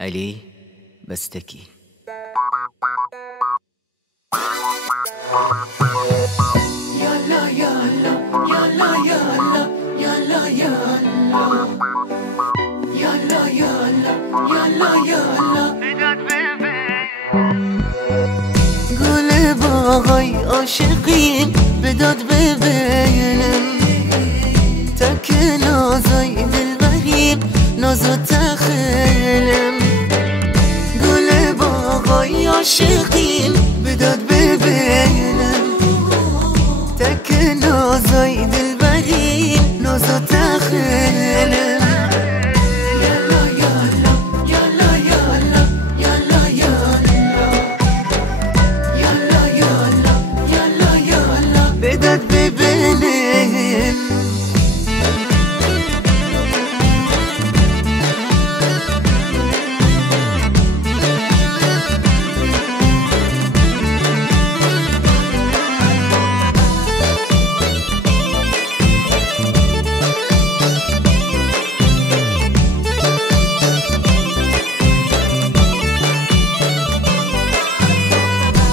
علی بستکی. یالا یالا یالا یالا یالا یالا یالا یالا یالا یالا گل باغای عاشقین بداد ببینم تک نازای دلبریم نازو تخیلم گل باغای عاشقین بداد ببینم تک نازای دلبریم نازو تخیلم یالا یالا یالا یالا یالا یالا یالا یالا یالا بداد ببینم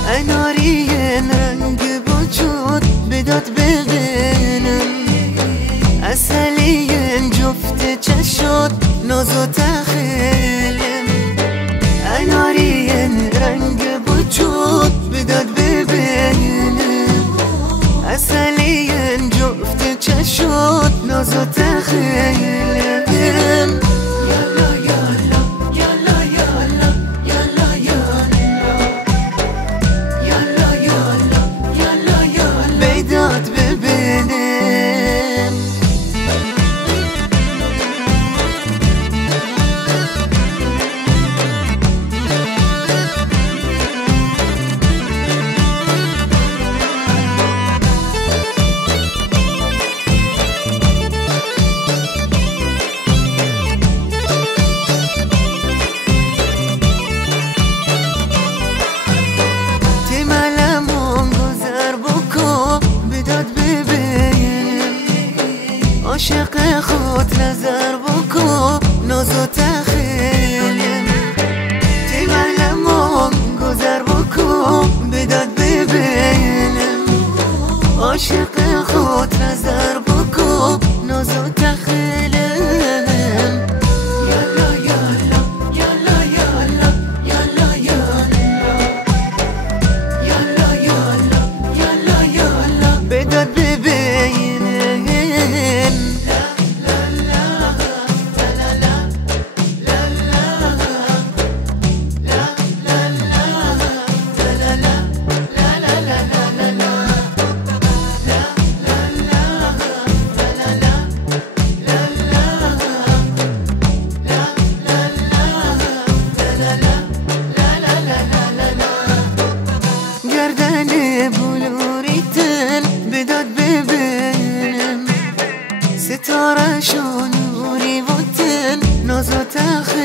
انارین رنگ وجود بداد ببینم اصلین جفت چشات نازو تخیلم انارین رنگ وجود بداد ببینم اصلین جفت چشات نازو تخیلم یالا یالا یالا یالا یالا یالا یالا یالا بداد ببینم عاشق خود نظر بکن نازو تخیلم تیمالمون گذر بکن بداد ببینم عاشق خود نظر بکن نازو تخیلم یالا یالا یالا یالا یالا یالا یالا یالا یالا بداد ببینم گردن بلوریتن بداد ببینم ستاره شو نوری بودن نازو تخیلم